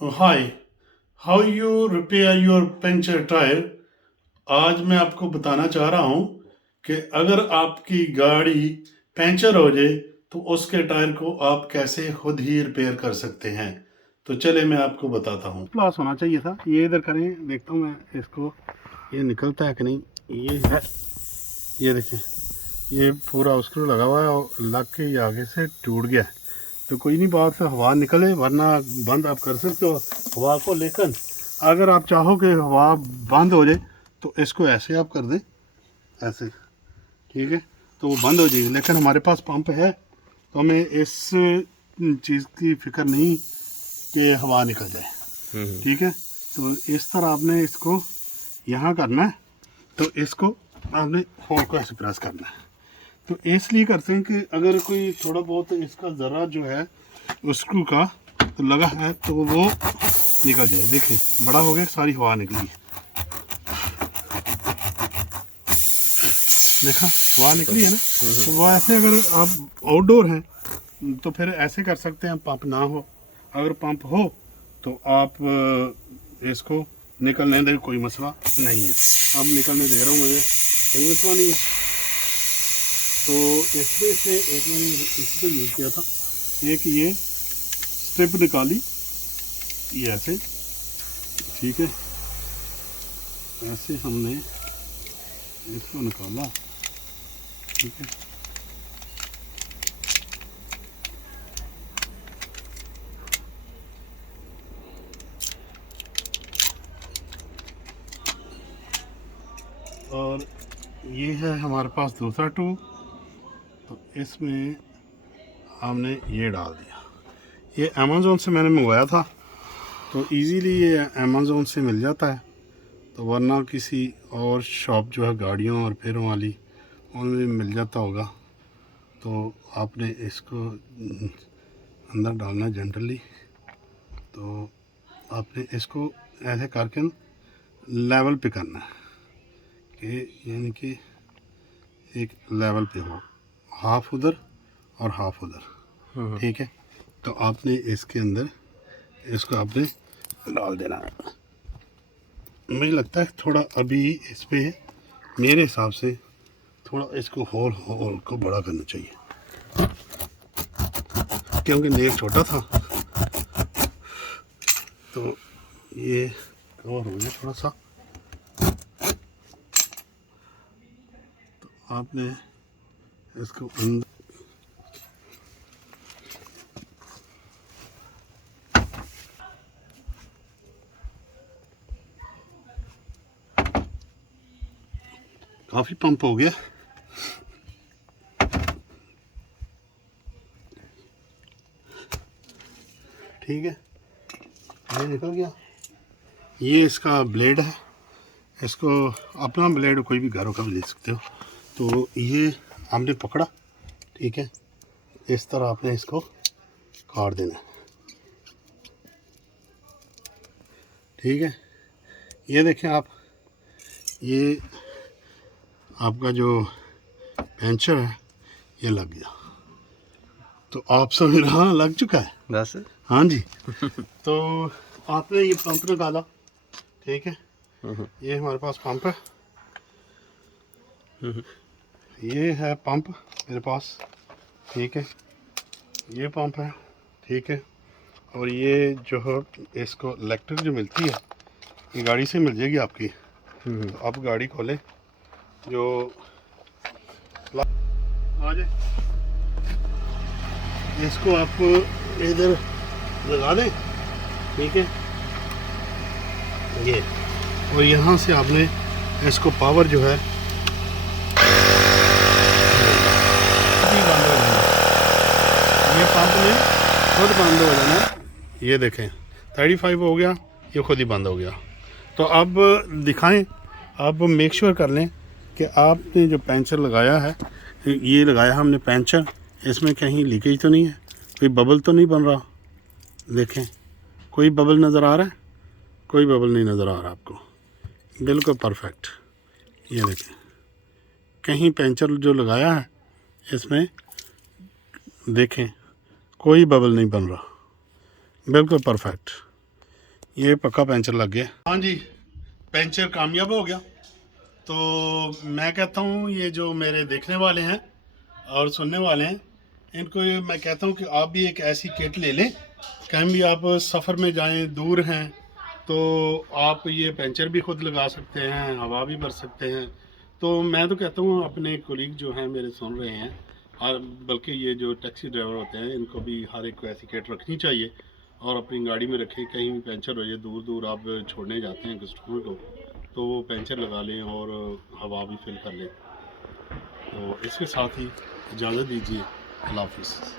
Hi, how you repair your puncture tyre. आज मैं आपको बताना चाह रहा हूँ कि अगर आपकी गाड़ी पंचर हो जाए तो उसके टायर को आप कैसे खुद ही रिपेयर कर सकते हैं। तो चले मैं आपको बताता हूँ। प्लास होना चाहिए था। ये इधर करें, देखता हूँ मैं इसको, ये निकलता है कि नहीं। ये है, ये देखें, ये पूरा स्क्रू लगा हुआ है और लग के ये आगे से टूट गया है। तो कोई नहीं, बात से हवा निकले, वरना बंद आप कर सकते हो हवा को। लेकिन अगर आप चाहो कि हवा बंद हो जाए तो इसको ऐसे आप कर दें, ऐसे, ठीक है, तो वो बंद हो जाएगी। लेकिन हमारे पास पंप है तो हमें इस चीज़ की फिक्र नहीं कि हवा निकल जाए। ठीक है, तो इस तरह आपने इसको यहाँ करना है। तो इसको आपने होल को ऐसे प्रेस करना है। तो इसलिए करते हैं कि अगर कोई थोड़ा बहुत इसका ज़रा जो है स्क्रू का तो लगा है तो वो निकल जाए। देखिए बड़ा हो गया, सारी हवा निकली, देखा हवा निकली है ना। तो वो ऐसे अगर आप आउटडोर हैं तो फिर ऐसे कर सकते हैं, पंप ना हो। अगर पंप हो तो आप इसको निकलने दें, कोई मसला नहीं है। अब निकलने दे रहा हूँ, मुझे कोई मसला नहीं है। तो इसमें से एक मैंने इसको यूज़ किया था, एक ये स्ट्रिप निकाली, ये ऐसे, ठीक है, ऐसे हमने इसको निकाला, ठीक है। और ये है हमारे पास दूसरा टूल। तो इसमें हमने ये डाल दिया। ये अमेज़ोन से मैंने मंगवाया था, तो इजीली ये अमेज़ोन से मिल जाता है। तो वरना किसी और शॉप जो है गाड़ियों और फेरों वाली, उनमें मिल जाता होगा। तो आपने इसको अंदर डालना जनरली। तो आपने इसको ऐसे करके लेवल पे करना है कि यानी कि एक लेवल पे हो, हाफ उधर और हाफ उधर, ठीक है। तो आपने इसके अंदर इसको आपने डाल देना है। मुझे लगता है थोड़ा अभी इस पे मेरे हिसाब से थोड़ा इसको होल को बड़ा करना चाहिए, क्योंकि नेक छोटा था। तो ये कवर हो गया थोड़ा सा। तो आपने इसको अंदर काफ़ी पंप हो गया, ठीक है, ये निकल गया। ये इसका ब्लेड है, इसको अपना ब्लेड कोई भी घरों का भी ले सकते हो। तो ये हमने पकड़ा, ठीक है, इस तरह आपने इसको काट देना, ठीक है। ये देखें आप, ये आपका जो पेंचर है ये लग गया। तो आप समझ रहे, हाँ लग चुका है बस। हाँ जी। तो आपने ये पंप निकाला, ठीक है, ये हमारे पास पंप है, ये है पंप मेरे पास, ठीक है, ये पंप है, ठीक है। और ये जो है इसको इलेक्ट्रिक जो मिलती है ये गाड़ी से मिल जाएगी आपकी। तो आप गाड़ी खोलें, जो आ जाए इसको आप इधर लगा दें, ठीक है, ये। और यहाँ से आपने इसको पावर जो है ये पंप में खुद बंद हो जाना। ये देखें 35 हो गया, ये खुद ही बंद हो गया। तो अब दिखाएं, अब मेक श्योर कर लें कि आपने जो पेंचर लगाया है, ये लगाया हमने पेंचर, इसमें कहीं लीकेज तो नहीं है, कोई बबल तो नहीं बन रहा। देखें कोई बबल नज़र आ रहा है, कोई बबल नहीं नज़र आ रहा आपको, बिल्कुल परफेक्ट। ये देखें कहीं पेंचर जो लगाया है इसमें देखें कोई बबल नहीं बन रहा, बिल्कुल परफेक्ट। ये पक्का पंचर लग गया। हाँ जी, पंचर कामयाब हो गया। तो मैं कहता हूँ ये जो मेरे देखने वाले हैं और सुनने वाले हैं, इनको ये मैं कहता हूँ कि आप भी एक ऐसी किट ले लें। कहीं भी आप सफ़र में जाएं, दूर हैं, तो आप ये पंचर भी खुद लगा सकते हैं, हवा भी भर सकते हैं। तो मैं तो कहता हूँ अपने कोलीग जो हैं मेरे सुन रहे हैं, और बल्कि ये जो टैक्सी ड्राइवर होते हैं इनको भी हर एक को ऐसी किट रखनी चाहिए और अपनी गाड़ी में रखें। कहीं भी पंचर हो जाए, दूर दूर आप छोड़ने जाते हैं कस्टमर को, तो वो पंचर लगा लें और हवा भी फिल कर लें। तो इसके साथ ही इजाज़त दीजिए। अल्लाह हाफिज़।